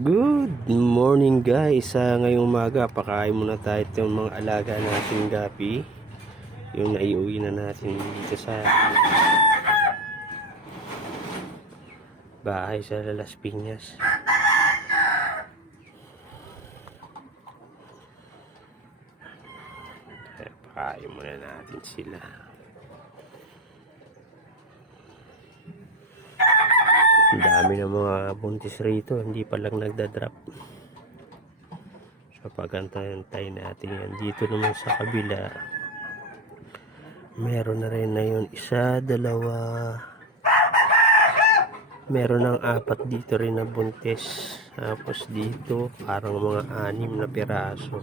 Good morning guys. Ngayong umaga pakain muna tayo itong mga alaga natin gapi. Yung naiuwi na natin dito sa bahay sa Las Piñas. Pakain muna natin sila. Ang dami ng mga buntis rito, hindi pa lang nagdadrop. So pagantay natin yan. Dito naman sa kabila, meron na rin na yun, isa, dalawa, meron ng 4 dito rin na buntis. Tapos dito parang mga 6 na piraso.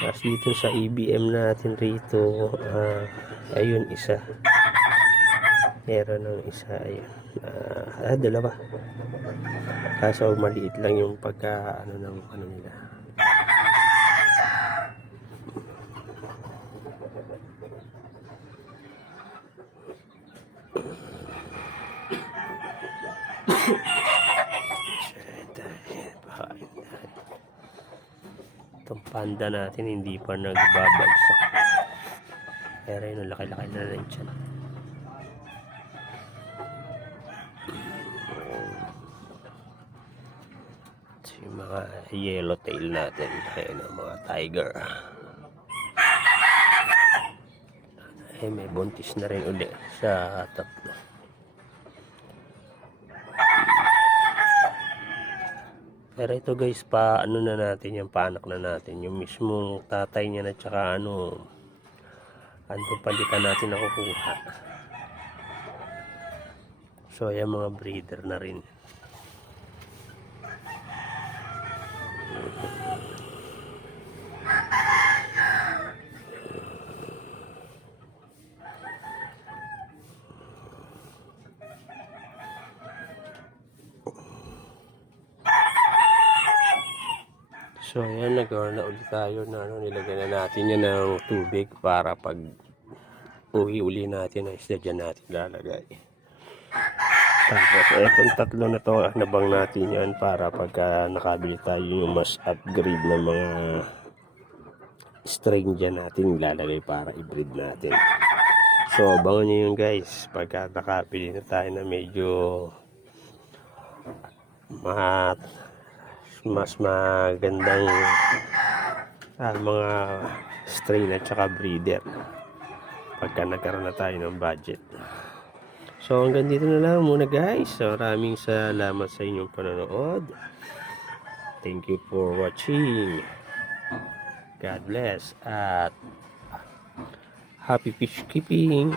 Tapos dito sa EBM natin rito, ayun isa, meron ng isa, ayun, dalawa, kaso maliit lang yung pagka ano nila. Itong panda natin hindi pa nagbabagsak, pero yun, laki-laki na rin dyan. Yung mga yellow tail natin, ayun ang mga tiger. Ay, may buntis na rin uli sa 3. Pero ito guys, ano na natin yung paanak na natin, yung mismong tatay niya na tsaka ano palitan natin nakukuha. So ayan, mga breeder na rin. So ayan, nagawa na ulit tayo na nilagyan na natin yan ng tubig para pag uwi uli natin ang isda dyan natin lalagay. Tapos etong 3 na to, nabang natin yan para pagka nakabili tayo yung mas upgrade na mga strain dyan natin lalagay para i-breed natin. So abangan nyo yun guys, pagka nakabili na tayo na medyo mas magandang mga strain at saka breeder pagka nagkaroon na tayo ng budget. So hanggang dito na lang muna guys. Maraming salamat sa inyong panonood. Thank you for watching. God bless at happy fish keeping.